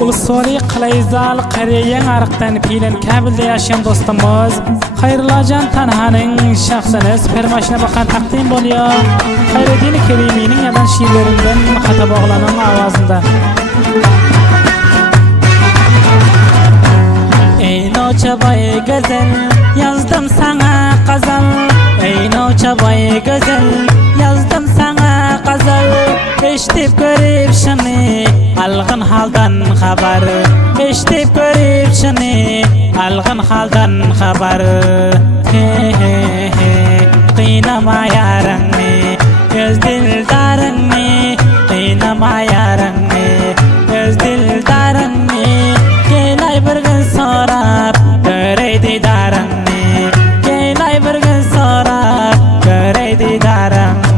Ulusuri Qılayzal Qariyen Arıqdan Pilen Kabil'de yaşayan dostumuz Hayırlacan Tanhanın şahsını süper maşına bakan takdim oluyor. Hayreddin Kerimi'nin yadan şiirlerinden Hatap Oğlan'ın avazında. Ey noçabay güzel yazdım sana gazal. Ey noçabay güzel yazdım sana gazal. Eşitip görüp şunu algın haldan haber. Eşitip görüp şunu algın haldan haber. He he he kıynama yarını göz dildarını. Kıynama yarını göz dildarını. Gelay bir gün sorap göreydi darını. Gelay bir gün sorap göreydi darını.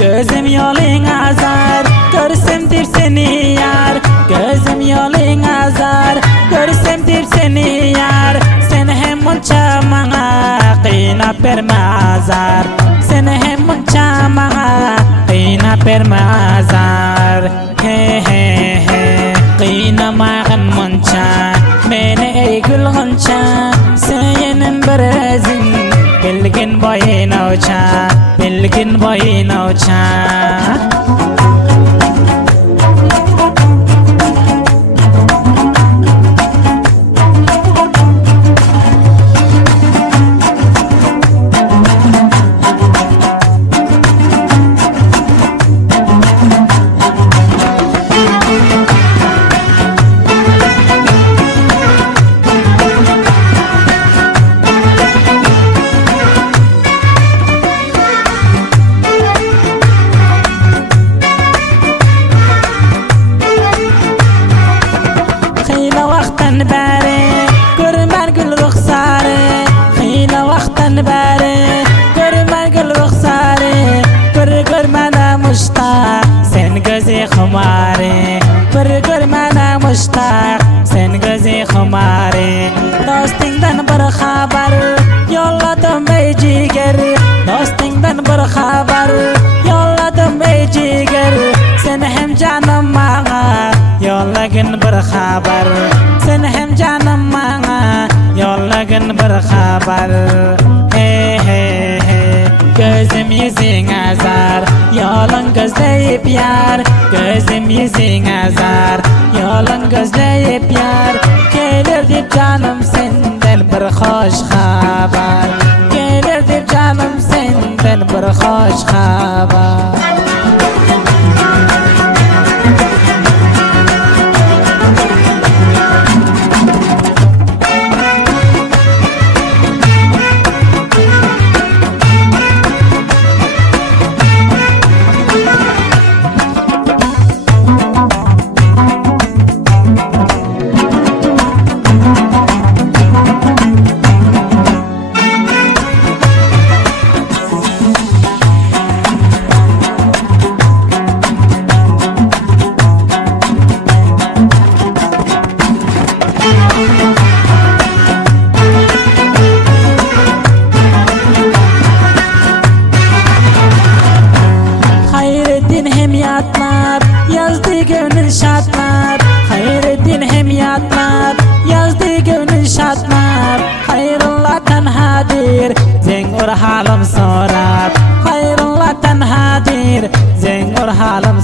Gözüm yolun azar, görsem seni yar. Gözüm yolun azar, görsem seni yar. Sen hem munça bana kıynap verme azar. Sen hem munça bana kıynap verme azar. He he he kıynamağın munça beni ey gül gonca. Senin bir özün bilgin boyuna uça, bilgin boyuna uça. beri görmen gül ruhsarı. Hile vaktan beri görmen gül ruhsarı. Görmene muştak sen gözü xumarı. Görmene muştak sen gözü xumarı. Dostingdan bir haber yolladım ey ciger. Dostingdan bir haber yolladım ey ciger. Sen hem canım bana yollagın bir haber. Sen hem canım bana yollagın bir haber. He he he gözüm yüzün azar yolun gözleyip yar. Gözüm yüzün azar yolun gözleyip yar. Gelir dip canım senden bir hoş haber. Gelir dip canım senden bir hoş haber. Yazdı gönül şatlar. Hayreddin hem yatlar yazdı gönül şatlar. Hayrullah tenhadir zengur halim sorab. Hayrullah tenhadir zengur halim